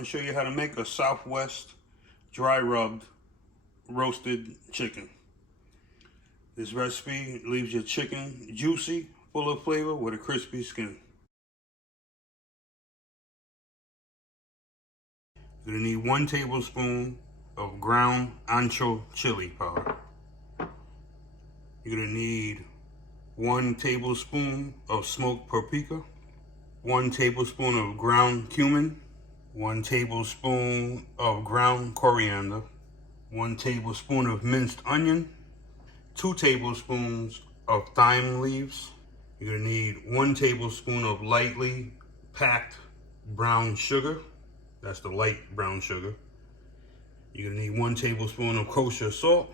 going to show you how to make a Southwest dry rubbed roasted chicken. This recipe leaves your chicken juicy, full of flavor with a crispy skin. You're going to need 1 tablespoon of ground ancho chili powder. You're going to need 1 tablespoon of smoked paprika, 1 tablespoon of ground cumin, 1 tablespoon of ground coriander, 1 tablespoon of minced onion, 2 tablespoons of thyme leaves. You're gonna need 1 tablespoon of lightly packed brown sugar. That's the light brown sugar. You're gonna need 1 tablespoon of kosher salt,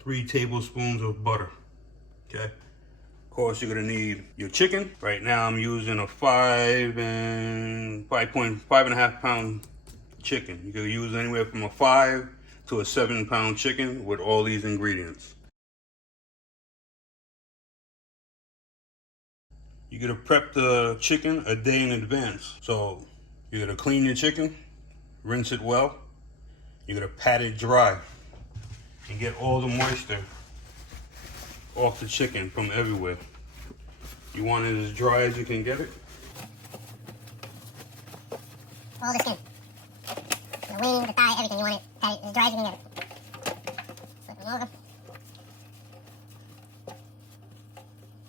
3 tablespoons of butter, okay? Of course, you're gonna need your chicken. Right now, I'm using a 5.5 pound chicken. You can use anywhere from a 5 to a 7 pound chicken with all these ingredients. You're gonna prep the chicken a day in advance. So you're gonna clean your chicken, rinse it well. You're gonna pat it dry and get all the moisture off the chicken from everywhere. You want it as dry as you can get it. All the skin. The wing, the thigh, everything. You want it pat it as dry as you can get it. Flip them over.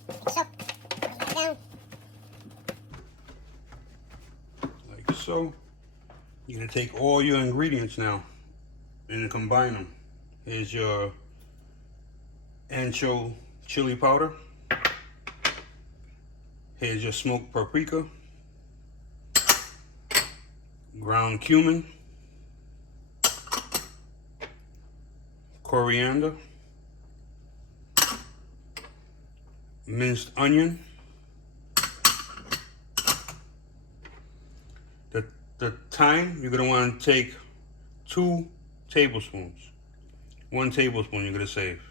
Like so. Put it back down. Like so. You're gonna take all your ingredients now and combine them. Here's your ancho chili powder. Here's your smoked paprika, ground cumin, coriander, minced onion. The thyme, you're gonna want to take 2 tablespoons. 1 tablespoon you're gonna save.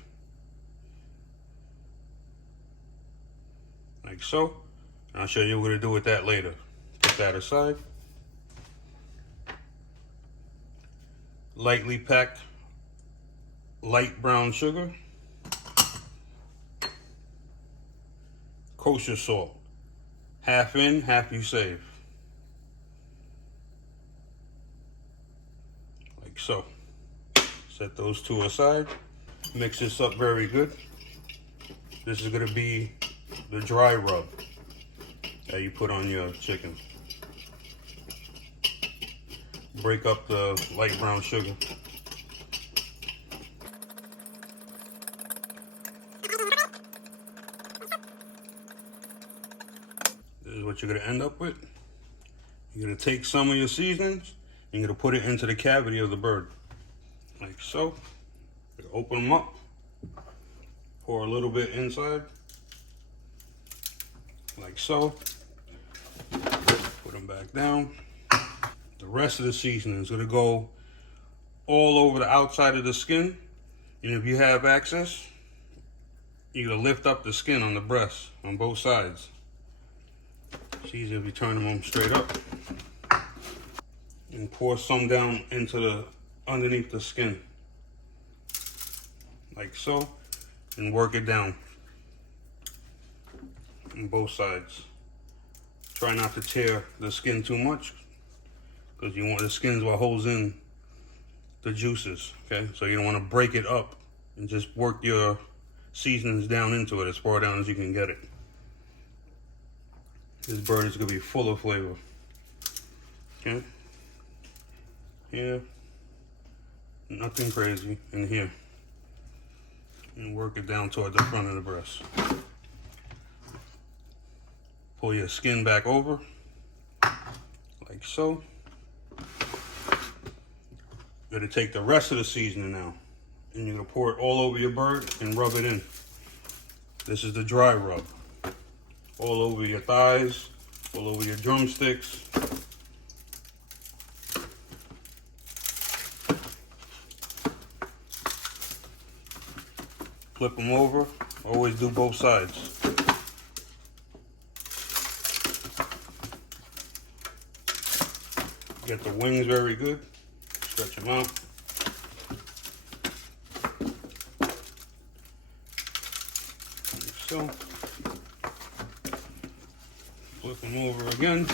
Like so. I'll show you what we're gonna do with that later. Put that aside. Lightly packed light brown sugar. Kosher salt. Half in, half you save. Like so. Set those 2 aside. Mix this up very good. This is gonna be the dry rub that you put on your chicken. Break up the light brown sugar. This is what you're gonna end up with. You're gonna take some of your seasonings and you're gonna put it into the cavity of the bird. Like so. You're gonna open them up. Pour a little bit inside. Like so. Put them back down. The rest of the seasoning is going to go all over the outside of the skin. And if you have access, you're going to lift up the skin on the breast on both sides. It's easier if you turn them straight up. And pour some down into the underneath the skin. Like so. And work it down on both sides. Try not to tear the skin too much, because you want the skin's what holds in the juices, okay? So you don't want to break it up, and just work your seasonings down into it as far down as you can get it. This bird is going to be full of flavor, okay? Here, nothing crazy, and here. And work it down toward the front of the breast. Pull your skin back over, like so. You're gonna take the rest of the seasoning now, and you're gonna pour it all over your bird and rub it in. This is the dry rub. All over your thighs, all over your drumsticks. Flip them over. Always do both sides. Get the wings very good. Stretch them out. Like so. Flip them over again.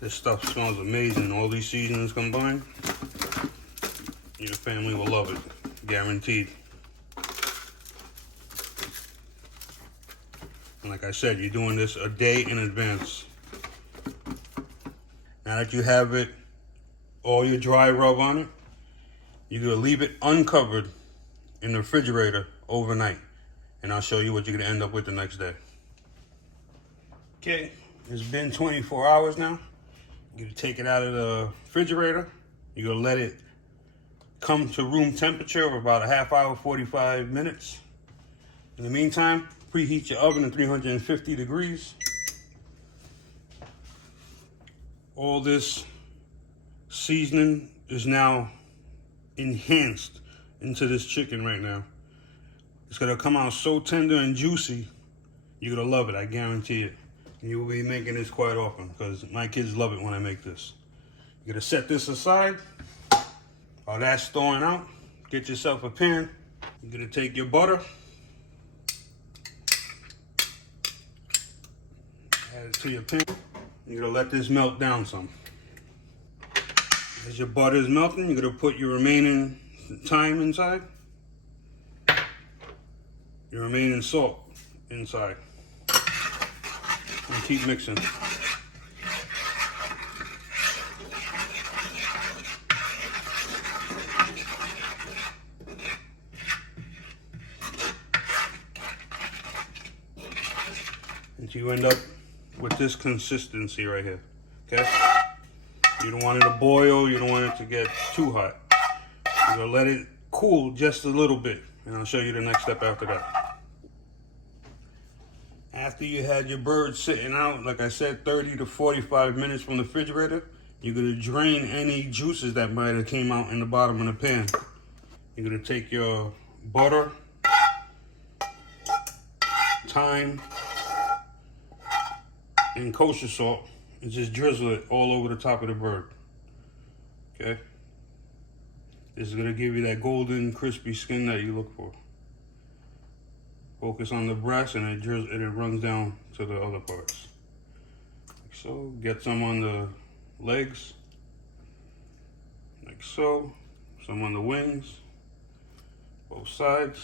This stuff smells amazing. All these seasonings combined. Your family will love it. Guaranteed. And like I said, you're doing this a day in advance. Now that you have it, all your dry rub on it, you're gonna leave it uncovered in the refrigerator overnight. And I'll show you what you're gonna end up with the next day. Okay, it's been 24 hours now. You're gonna take it out of the refrigerator. You're gonna let it come to room temperature for about a half hour, 45 minutes. In the meantime, preheat your oven to 350 degrees. All this seasoning is now enhanced into this chicken right now. It's gonna come out so tender and juicy. You're gonna love it, I guarantee it. And you will be making this quite often because my kids love it when I make this. You're gonna set this aside. While that's thawing out, get yourself a pan. You're gonna take your butter, add it to your pan. You're gonna let this melt down some. As your butter is melting, you're gonna put your remaining thyme inside, your remaining salt inside, and keep mixing. Until you end up with this consistency right here, okay? You don't want it to boil, you don't want it to get too hot. You're gonna let it cool just a little bit, and I'll show you the next step after that. After you had your bird sitting out, like I said, 30 to 45 minutes from the refrigerator, you're gonna drain any juices that might have came out in the bottom of the pan. You're gonna take your butter, thyme, and kosher salt and just drizzle it all over the top of the bird. Okay? This is gonna give you that golden, crispy skin that you look for. Focus on the breast and it runs down to the other parts. Like so. Get some on the legs. Like so. Some on the wings. Both sides.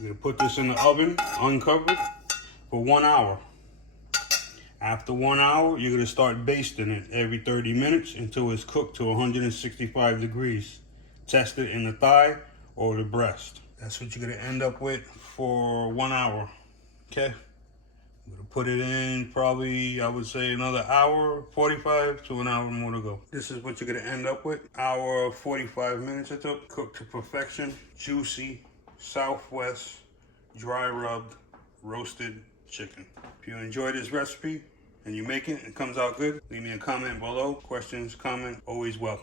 You're gonna put this in the oven, uncovered, for 1 hour. After 1 hour, you're gonna start basting it every 30 minutes until it's cooked to 165 degrees. Test it in the thigh or the breast. That's what you're gonna end up with for 1 hour, okay? I'm gonna put it in probably, I would say another hour, 45 to an hour more to go. This is what you're gonna end up with. Hour, 45 minutes it took, cooked to perfection, juicy, Southwest, dry rubbed, roasted chicken. If you enjoy this recipe and you make it, it comes out good, leave me a comment below. Questions, comment, always welcome.